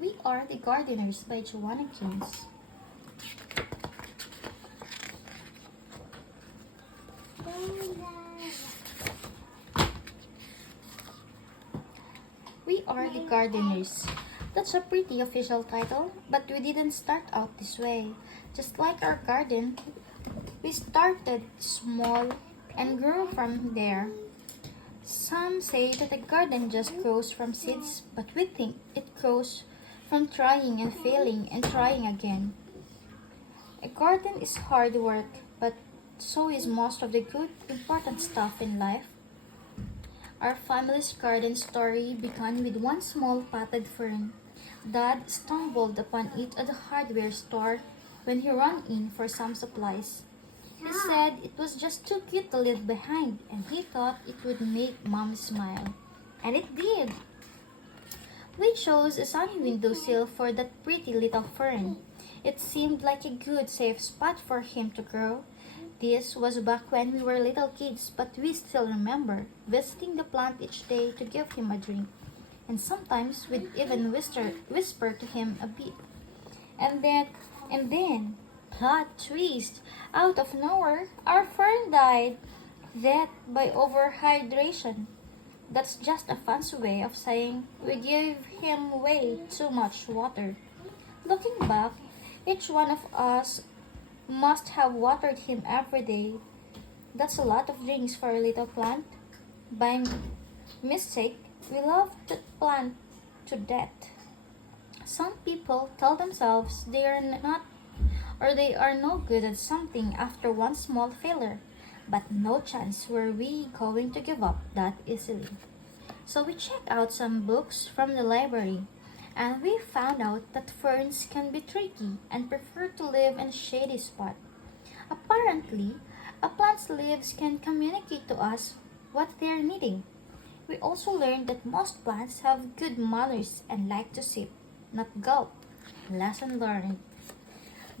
We Are the Gardeners by Joanna. We Are the Gardeners. That's a pretty official title, but we didn't start out this way. Just like our garden, we started small and grew from there. Some say that a garden just grows from seeds, but we think it grows from trying and failing and trying again. A garden is hard work, but so is most of the good, important stuff in life. Our family's garden story began with one small potted fern. Dad stumbled upon it at the hardware store when he ran in for some supplies. He said it was just too cute to leave behind, and he thought it would make Mom smile. And it did. We chose a sunny windowsill for that pretty little fern. It seemed like a good, safe spot for him to grow. This was back when we were little kids, but we still remember visiting the plant each day to give him a drink. And sometimes we'd even whisper to him a bit. And then, and then, plot twist, out of nowhere, our fern died. That by overhydration. That's just a fancy way of saying we gave him way too much water. Looking back, each one of us must have watered him every day. That's a lot of drinks for a little plant. By mistake, we love the plant to death. Some people tell themselves they are not or they are no good at something after one small failure, but no chance were we going to give up that easily. So we checked out some books from the library, and we found out that ferns can be tricky and prefer to live in a shady spot. Apparently, a plant's leaves can communicate to us what they are needing. We also learned that most plants have good manners and like to sip, not gulp. Lesson learned.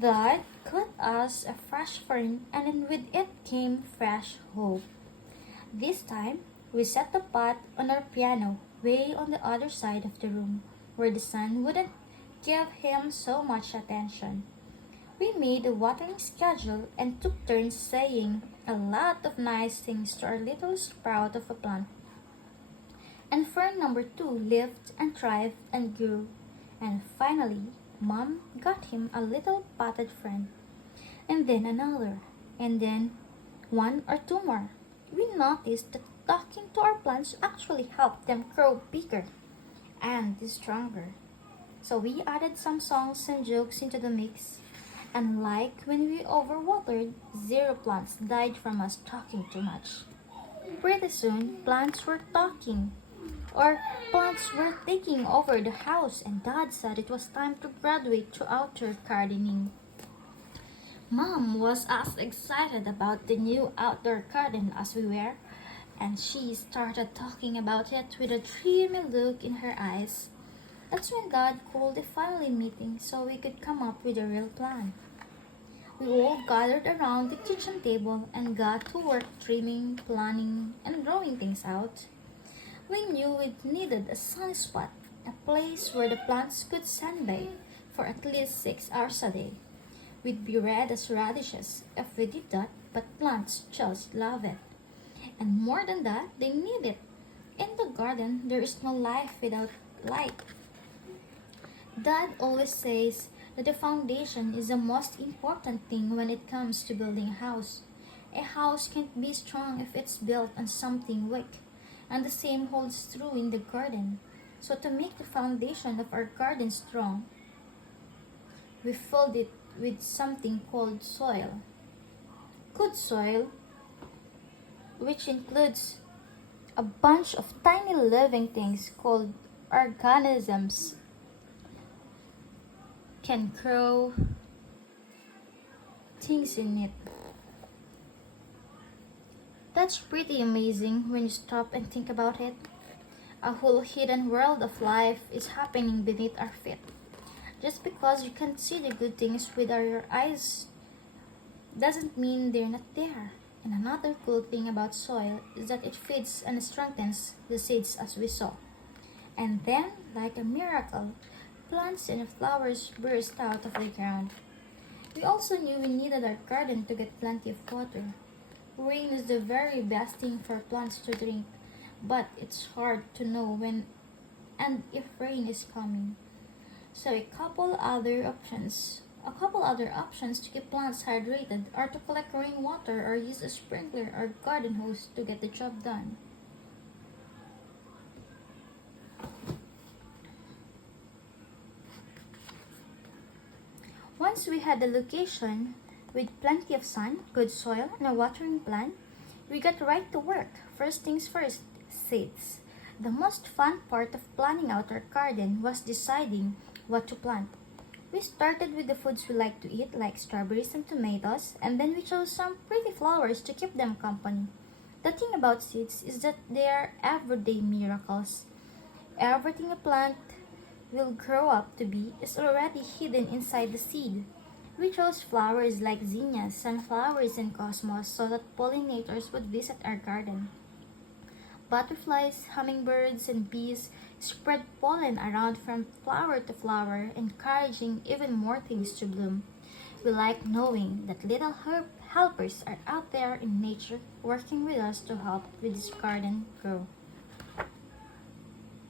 God cut us a fresh fern, and then with it came fresh hope. This time, we set the pot on our piano way on the other side of the room, where the sun wouldn't give him so much attention. We made a watering schedule and took turns saying a lot of nice things to our little sprout of a plant. And fern number two lived and thrived and grew. And finally, Mom got him a little potted fern. And then another. And then one or two more. We noticed that talking to our plants actually helped them grow bigger and stronger. So we added some songs and jokes into the mix. And like when we overwatered, zero plants died from us talking too much. Pretty soon, plants were talking. Or plants were taking over the house, and Dad said it was time to graduate to outdoor gardening. Mom was as excited about the new outdoor garden as we were, and she started talking about it with a dreamy look in her eyes. That's when Dad called a family meeting so we could come up with a real plan. We all gathered around the kitchen table and got to work dreaming, planning, and drawing things out. We knew we needed a sunny spot, a place where the plants could sunbathe for at least 6 hours a day. We'd be red as radishes if we did that, but plants just love it. And more than that, they need it. In the garden, there is no life without light. Dad always says that the foundation is the most important thing when it comes to building a house. A house can't be strong if it's built on something weak, and the same holds true in the garden. So to make the foundation of our garden strong, we filled it with something called soil. Good soil, which includes a bunch of tiny living things called organisms, can grow things in it. That's pretty amazing when you stop and think about it. A whole hidden world of life is happening beneath our feet. Just because you can't see the good things with your eyes doesn't mean they're not there. And another cool thing about soil is that it feeds and strengthens the seeds as we saw. And then, like a miracle, plants and flowers burst out of the ground. We also knew we needed our garden to get plenty of water. Rain is the very best thing for plants to drink, but it's hard to know when and if rain is coming. So a couple other options to keep plants hydrated are to collect rainwater or use a sprinkler or garden hose to get the job done. Once we had a location with plenty of sun, good soil, and a watering plan, we got right to work. First things first, seeds. The most fun part of planning out our garden was deciding what to plant. We started with the foods we like to eat, like strawberries and tomatoes, and then we chose some pretty flowers to keep them company. The thing about seeds is that they are everyday miracles. Everything a plant will grow up to be is already hidden inside the seed. We chose flowers like zinnias, sunflowers, and cosmos so that pollinators would visit our garden. Butterflies, hummingbirds, and bees spread pollen around from flower to flower, encouraging even more things to bloom. We like knowing that little helpers are out there in nature working with us to help with this garden grow.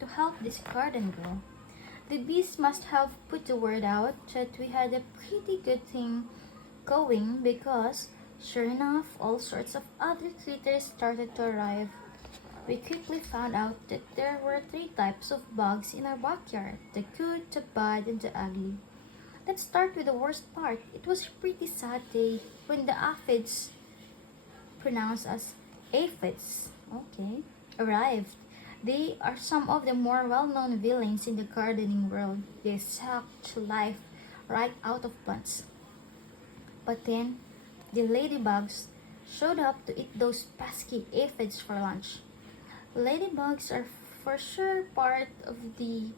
To help this garden grow. The bees must have put the word out that we had a pretty good thing going because, sure enough, all sorts of other critters started to arrive. We quickly found out that there were three types of bugs in our backyard: the good, the bad, and the ugly. Let's start with the worst part. It was a pretty sad day when the aphids, pronounced as aphids, okay, arrived. They are some of the more well-known villains in the gardening world. They sucked life right out of plants. But then, the ladybugs showed up to eat those pesky aphids for lunch. Ladybugs are for sure part of the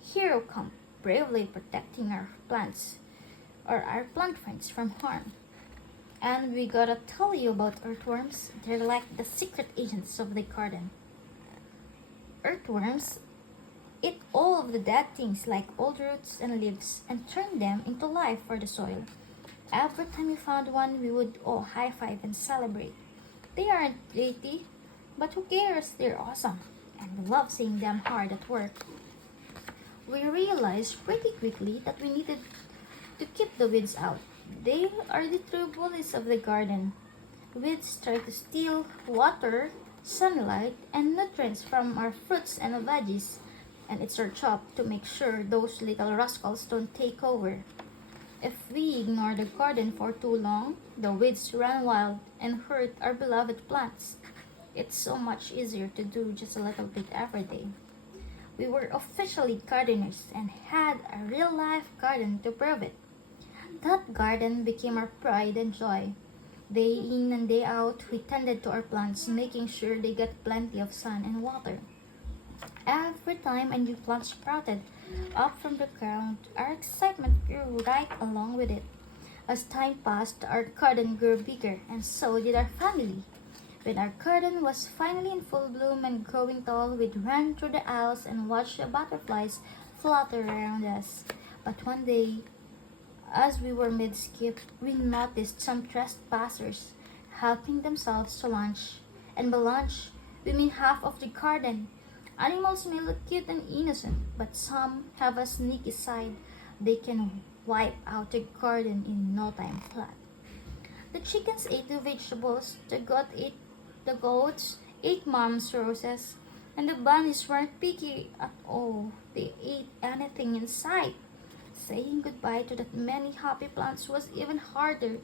hero camp, bravely protecting our plants or our plant friends from harm. And we gotta tell you about earthworms. They're like the secret agents of the garden. Earthworms eat all of the dead things like old roots and leaves and turn them into life for the soil. Every time we found one, we would all high five and celebrate. They aren't pretty, but who cares? They're awesome, and we love seeing them hard at work. We realized pretty quickly that we needed to keep the weeds out. They are the true bullies of the garden. Weeds try to steal water, sunlight, and nutrients from our fruits and veggies, and it's our job to make sure those little rascals don't take over. If we ignore the garden for too long, the weeds run wild and hurt our beloved plants. It's so much easier to do just a little bit every day. We were officially gardeners and had a real life garden to prove it. That garden became our pride and joy. Day in and day out, we tended to our plants, making sure they got plenty of sun and water. Every time a new plant sprouted up from the ground, our excitement grew right along with it. As time passed, our garden grew bigger, and so did our family. When our garden was finally in full bloom and growing tall, we'd run through the aisles and watch the butterflies flutter around us. But one day, as we were mid-skip, we noticed some trespassers helping themselves to lunch. And by lunch, we mean half of the garden. Animals may look cute and innocent, but some have a sneaky side. They can wipe out the garden in no time flat. The chickens ate the vegetables, the goats ate mom's roses, and the bunnies weren't picky at all. They ate anything in sight. Saying goodbye to that many happy plants was even harder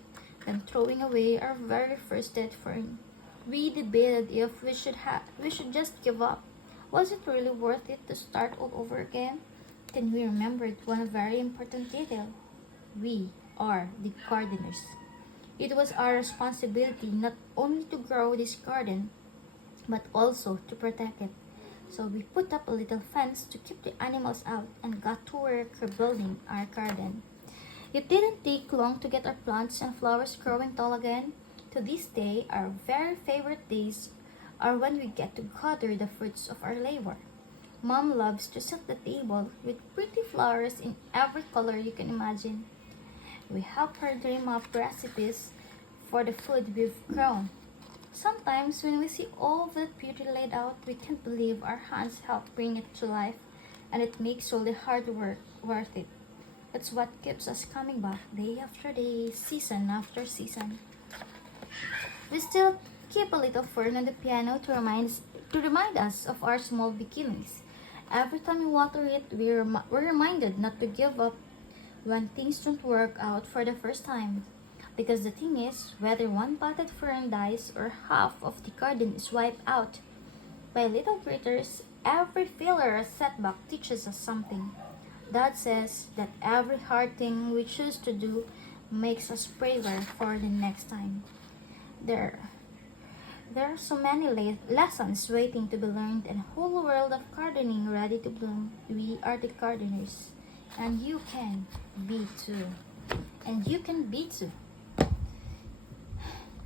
than throwing away our very first dead fern. We debated if we should just give up. Was it really worth it to start all over again? Then we remembered one very important detail. We are the gardeners. It was our responsibility not only to grow this garden, but also to protect it. So we put up a little fence to keep the animals out and got to work rebuilding our garden. It didn't take long to get our plants and flowers growing tall again. To this day, our very favorite days are when we get to gather the fruits of our labor. Mom loves to set the table with pretty flowers in every color you can imagine. We help her dream up recipes for the food we've grown. Sometimes, when we see all that beauty laid out, we can't believe our hands helped bring it to life, and it makes all the hard work worth it. It's what keeps us coming back day after day, season after season. We still keep a little fern on the piano to remind us of our small beginnings. Every time we water it, we're reminded not to give up when things don't work out for the first time. Because the thing is, whether one potted fern dies or half of the garden is wiped out by little critters, every failure or setback teaches us something. Dad says that every hard thing we choose to do makes us braver for the next time. There, there are so many lessons waiting to be learned and a whole world of gardening ready to bloom. We are the gardeners, and you can be too. And you can be too.